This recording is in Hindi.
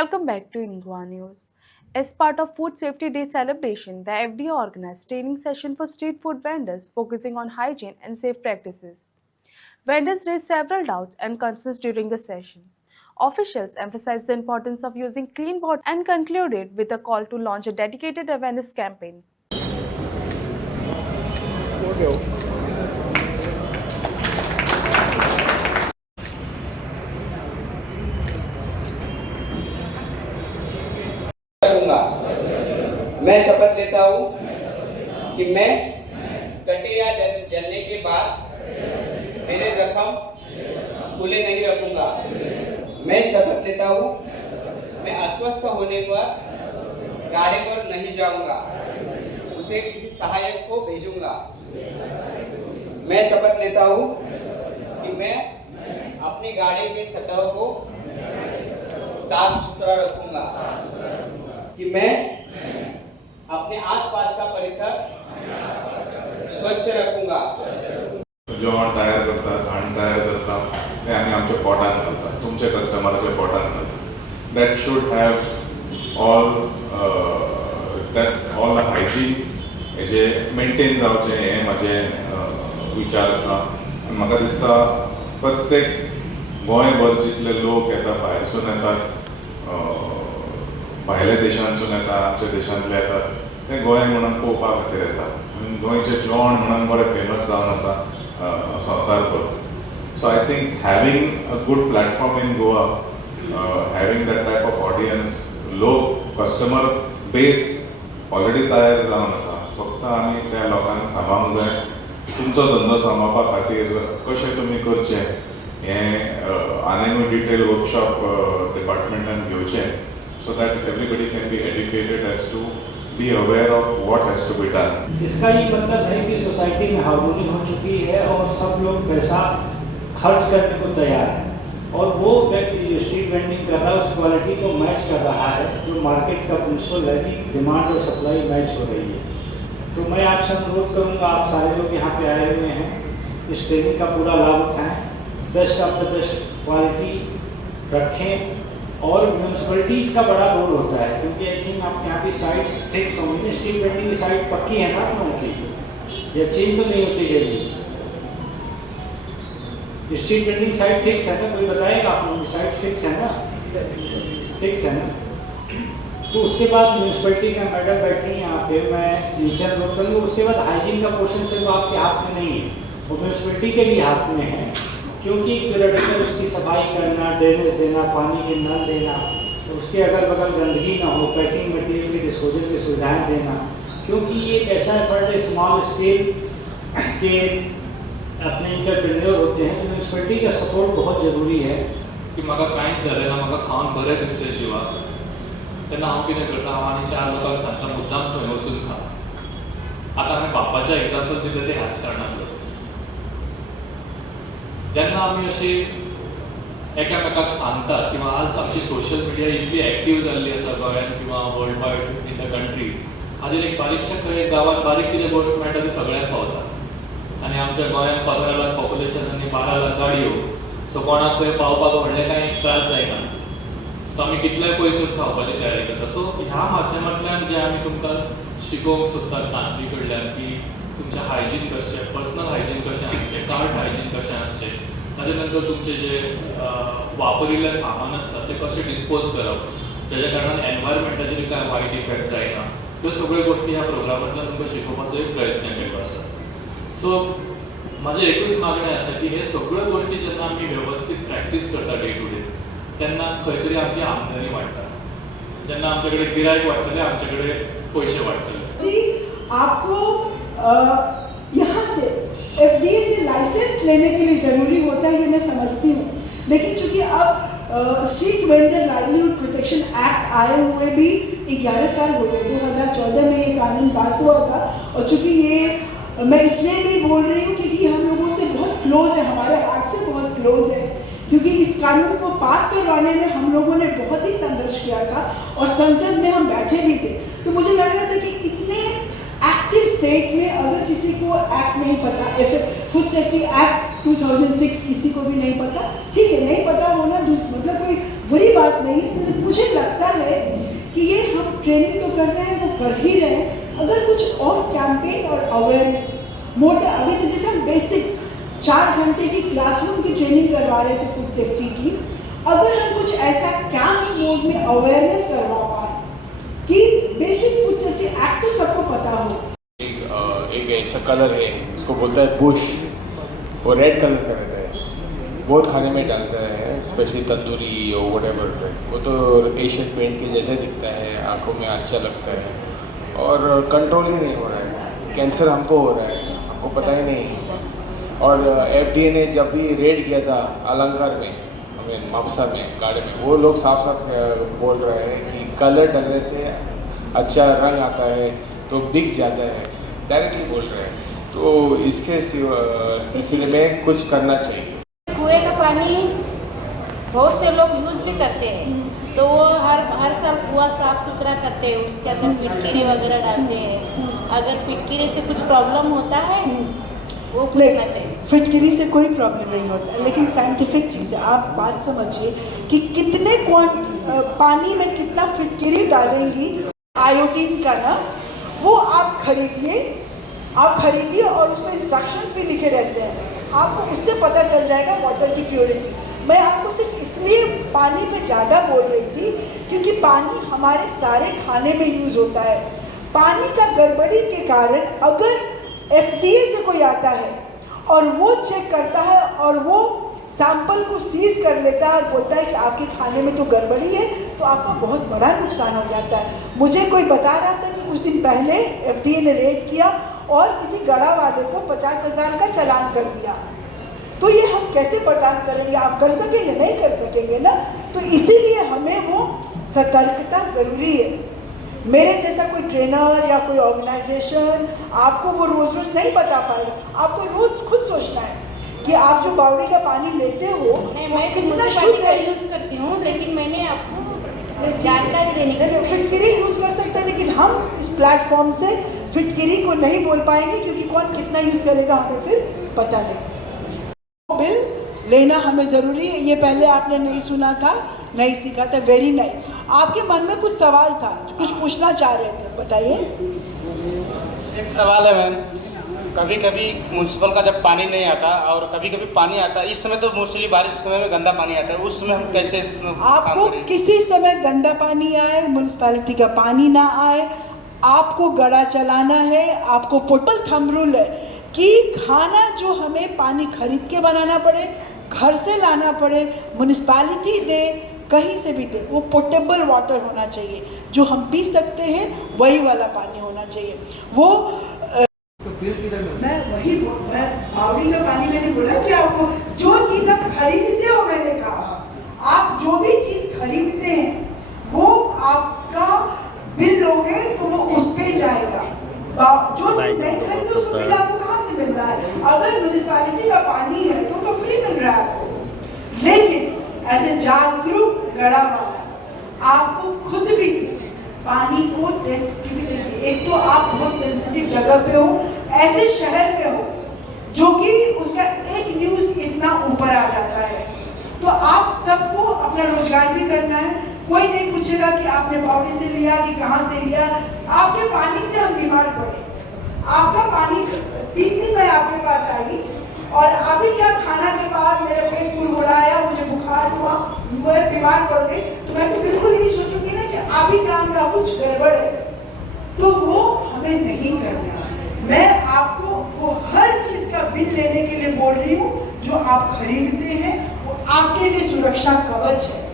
Welcome back to Ingwa News. As part of Food Safety Day celebration, the FDA organized training session for street food vendors focusing on hygiene and safe practices. Vendors raised several doubts and concerns during the sessions. Officials emphasized the importance of using clean water and concluded with a call to launch a dedicated awareness campaign. मैं शपथ लेता हूँ कि मैं कटे या जलने के बाद मेरे जख्म खुले नहीं रखूंगा। मैं शपथ लेता हूँ मैं अस्वस्थ होने पर गाड़ी पर नहीं जाऊंगा, उसे किसी सहायक को भेजूंगा। मैं शपथ लेता हूँ कि मैं अपनी गाड़ी के सतह को साफ सुथरा रखूंगा, कि मैं अपने आसपास का परिसर स्वच्छ रखूंगा। जेवण तयार करतात आणि तयार करतात ते आम्ही आमच्या पोटान घालतात, तुमच्या कस्टमराच्या पोटान घालतात. That should have all the hygiene हेजे मेंटेन जावचें, हें म्हाजें विचार आसा. आनी म्हाका दिसता प्रत्येक गोंयभर जितले लोक येता, भायरसून येतात, भायल्या देशांसून येता, आमच्या देशांतले येतात, ते गोंय म्हणून पळोवपा खातीर येतात. आनी गोंयचें जेवण म्हणून बरें फेमस जावन आसा संवसारभर. So I think having a good platform in Goa, having that type of audience, लोक कस्टमर बेस ऑलरेडी तयार जावन आसा. फक्त आमी त्या लोकांक सांबाळूंक जाय. तुमचो धंदो सांबाळपा खातीर कशें तुमी करचें हें आनीकूय डिटेल वर्कशॉप डिपार्टमेंटान घेवचें, so that everybody can be educated as to be aware of what has to be done. इसका ये मतलब है कि सोसाइटी में हार्मोनी हो चुकी है और सब लोग पैसा खर्च करने को तैयार है, और वो व्यक्ति जो स्ट्रीट वेंडिंग कर रहा है उस क्वालिटी को मैच कर रहा है, जो मार्केट का प्रिंसिपल है कि डिमांड और सप्लाई मैच हो रही है. तो मैं आपसे अनुरोध करूँगा, आप सारे लोग यहाँ पे आए हुए हैं, इस ट्रेनिंग का पूरा लाभ उठाएँ, best of the best quality रखें. और म्यूनसिपलिटीज़ का बड़ा रोल होता है, क्योंकि आई थिंक आप यहाँ की साइट्स फिक्स होंगी. स्ट्रीट वेंडिंग की साइट पक्की है ना आप लोगों की, या चेंज तो नहीं होती गई? स्ट्रीट वेंडिंग साइट फिक्स है ना? कोई बताएगा आप लोगों की साइट फिक्स है ना? फिक्स है ना? तो उसके बाद म्यूनसिपलिटी का मैडम बैठी यहाँ पे, मैं नीचे अनुरोध करूँगा. उसके बाद हाइजीन का पोर्शन सिर्फ आपके हाथ में नहीं है, वो म्यूनसिपलिटी के भी हाथ में है, क्योंकि पीरियडिकल उसकी सफाई करना, ड्रेनेज देना, पानी के नल देना, उसके अगल बगल गंदगी ना हो, पैकिंग मटेरियल की डिस्पोजल की सुविधाएं देना. क्योंकि ये एक ऐसा एफर्ट है, स्मॉल स्केल के अपने इंटरप्रेन्योर होते हैं, तो म्यूनसिपलिटी का सपोर्ट बहुत ज़रूरी है. की म्हाका कांयच जालें ना, म्हाका खावन बरें दिसलें जिवाक, तेन्ना हांव कितें करता, हांव आनी 4 लोकांक सांगता मुद्दाम थंय वचून खा. आतां हांवें बापाचें एग्जाम्पल दिलें तें ह्याच कारणांतलो. जेन्ना आमी अशी एकामेकाक सांगतात, किंवा आज आमची सोशल मिडिया इतली एक्टीव जाल्ली आसा गोंयांत किंवा world wide in the country, हाजेर एक बारीकशा खंय गांवांत बारीक कितें गोश्ट मेळटा ती सगळ्यांक पावता. आनी आमच्या गोंयांत 15 लाख पॉप्युलेशन आनी 12 लाख गाडयो, सो कोणाक खंय पावपाक व्हडले कांय त्रास जायना. सो आमी कितलेय पयसून खावपाची तयारी करता. सो ह्या माध्यमांतल्यान जे आमी तुमकां शिकोवंक सोदतात नासरी कडल्यान, की तुमचें हायजीन कशें, पर्सनल हायजीन कशें आसचें, कार्ड हायजीन कशें आसचें, ताजे नंतर तुमचे जे वापरिल्लें सामान आसता तें कशें डिस्पोज करप, तेज्या कारणान एनवायरमेंटाचेर कांय वायट इफेक्ट जायना, ह्यो सगळ्यो गोश्टी ह्या प्रोग्रामांतल्यान तुमकां शिकोवपाचो एक प्रयत्न केल्लो आसा. सो म्हाजें एकूच मागणें आसा की हे सगळ्यो गोश्टी जेन्ना आमी वेवस्थीत प्रॅक्टीस करता डे टू डे, तेन्ना खंय तरी आमची आमदनी वाडटा. जेन्ना आमचे कडेन गिरायक वाडटलें, आमचे कडेन पयशे वाडटले. आपको यहाँ से FDA से लाइसेंस लेने के लिए ज़रूरी होता है, ये मैं समझती हूँ. लेकिन चूंकि अब street vendor livelihood protection act आए हुए भी 11 साल हो गए, 2014 में ये कानून पास हुआ था. और चूंकि ये मैं इसलिए भी बोल रही हूँ क्योंकि हम लोगों से बहुत क्लोज है, हमारे हार्ट से बहुत क्लोज है, क्योंकि इस कानून को पास करवाने में हम लोगों ने बहुत ही संघर्ष किया था और संसद में हम बैठे भी थे. तो मुझे लग रहा था कि इतने एक्टिव स्टेट में अगर किसी को एक्ट नहीं पता, फूड सेफ्टी एक्ट 2006 किसी को भी नहीं पता, ठीक है, नहीं पता होना मतलब कोई बुरी बात नहीं है। तो मुझे लगता है कि ये हम ट्रेनिंग तो कर रहे हैं, वो कर ही रहे हैं, अगर कुछ और कैंपेन और अवेयरनेस मोटे, अभी तो जैसे हम बेसिक 4 घंटे की क्लासरूम की ट्रेनिंग करवा रहे थे फूड सेफ्टी की, अगर हम कुछ ऐसा कैंप मोड में अवेयरनेस करवा पाए कि बेसिक फूड सेफ्टी एक्ट तो सबको पता हो। एक ऐसा कलर है, इसको बोलता है बुश, वो रेड कलर का रहता है, बहुत खाने में डालता है, स्पेशली तंदूरी और व्हाटएवर। वो तो एशियन पेंट के जैसे दिखता है, आंखों में अच्छा लगता है और कंट्रोल ही नहीं हो रहा है। कैंसर हमको हो रहा है, हमको पता ही नहीं है। और FDA ने जब भी रेड किया था अलंकार में, हमें मापसा में, गाड़ी में, वो लोग साफ साफ बोल रहे हैं कि कलर डलने से अच्छा रंग आता है तो बिक जाता है, डायरेक्टली बोल रहे हैं। तो इसके सिलसिले में कुछ करना चाहिए। कुएं का पानी बहुत से लोग यूज़ भी करते हैं, तो वो हर साल कुआं साफ सुथरा करते हैं, उसके अंदर फिटकीरी वगैरह डालते हैं। अगर फिटकीरी से कुछ प्रॉब्लम होता है वो पूछना चाहिए। फिटकरी से कोई प्रॉब्लम नहीं होता, लेकिन साइंटिफिक चीज़ है। आप बात समझिए कि कितने पानी में कितना फिटकरी डालेंगी, आयोडीन का ना, वो आप खरीदिए और उसमें इंस्ट्रक्शंस भी लिखे रहते हैं, आपको उससे पता चल जाएगा वाटर की प्योरिटी। मैं आपको सिर्फ इसलिए पानी पे ज़्यादा बोल रही थी क्योंकि पानी हमारे सारे खाने में यूज़ होता है। पानी का गड़बड़ी के कारण अगर FDA से कोई आता है और वो चेक करता है और वो सैंपल को सीज कर लेता है और बोलता है कि आपके खाने में तो गड़बड़ी है, तो आपका बहुत बड़ा नुकसान हो जाता है। मुझे कोई बता रहा था कि कुछ दिन पहले FDA ने रेड किया और किसी गड़ा वाले को 50,000 का चालान कर दिया। तो ये हम कैसे बर्दाश्त करेंगे? आप कर सकेंगे? नहीं कर सकेंगे ना। तो इसीलिए हमें वो सतर्कता ज़रूरी है। मेरे जैसा कोई ट्रेनर या कोई ऑर्गेनाइजेशन आपको वो रोज़ रोज़ नहीं बता पाएगा। आपको रोज़ खुद सोचना है कि आप जो बावड़ी का पानी लेते हो वो कितना शुद्ध है। यूज़ करती हूँ, लेकिन मैंने आपको जानकारी देने के लिए फिटकरी यूज़ कर सकते हैं, लेकिन हम इस प्लेटफॉर्म से फिटकरी को नहीं बोल पाएंगे क्योंकि कौन कितना यूज़ करेगा हमें फिर पता नहीं। बिल लेना हमें ज़रूरी है, ये पहले आपने नहीं सुना था, नहीं सीखा था। Very nice. आपके मन में कुछ सवाल था, कुछ पूछना चाह रहे थे, बताइए। एक सवाल है मैम, कभी कभी म्यूनसिपल का जब पानी नहीं आता और कभी कभी पानी आता है, इस समय तो मोस्टली बारिश के समय में गंदा पानी आता है, उस समय हम कैसे आपको किसी समय गंदा पानी आए, म्यूनसिपैलिटी का पानी ना आए, आपको गड़ा चलाना है। आपको पोर्टल थंब रूल है कि खाना जो हमें पानी खरीद के बनाना पड़े, घर से लाना पड़े, म्यूनसिपैलिटी दे, कहीं से भी दे, वो पोर्टेबल वाटर होना चाहिए। जो हम पी सकते हैं वही वाला पानी होना चाहिए। वो मैं बावड़ी का पानी मैंने बोला कि आपको जो चीज़ आप खरीदते हो, मैंने कहा आप जो भी चीज़ खरीदते हैं वो आपका बिल लोगे तो वो उस पे जाएगा। जो चीज़ नहीं खरीदते उसको बिल आपको कहाँ से मिल रहा है? अगर म्यूनसिपैलिटी का पानी है तो फ्री मिल रहा है आपको। लेकिन एज ए जागरूक गड़ा वाला आपको खुद भी पानी को टेस्ट, क्योंकि देखिए एक तो आप बहुत सेंसिटिव जगह पे हो, ऐसे शहर पे हो जो कि उसका एक न्यूज़ इतना ऊपर आ जाता है, तो आप सबको अपना रोजगार भी करना है। कोई नहीं पूछेगा कि आपने बावड़ी से लिया कि कहाँ से लिया। आपके पानी से हम बीमार पड़े। आपका पानी 3 दिन में आपके पास आई और अभी क्या खाना के बाद मेरा पेट गुड़गुड़ाया, मुझे बुखार हुआ, मैं बीमार पड़ गई, तो मैं तो बिल्कुल नहीं सोचूंगी ना कि अभी काम का कुछ गड़बड़ है। तो वो हमें नहीं करना। मैं आपको वो हर चीज़ का बिल लेने के लिए बोल रही हूँ जो आप खरीदते हैं, वो आपके लिए सुरक्षा कवच है।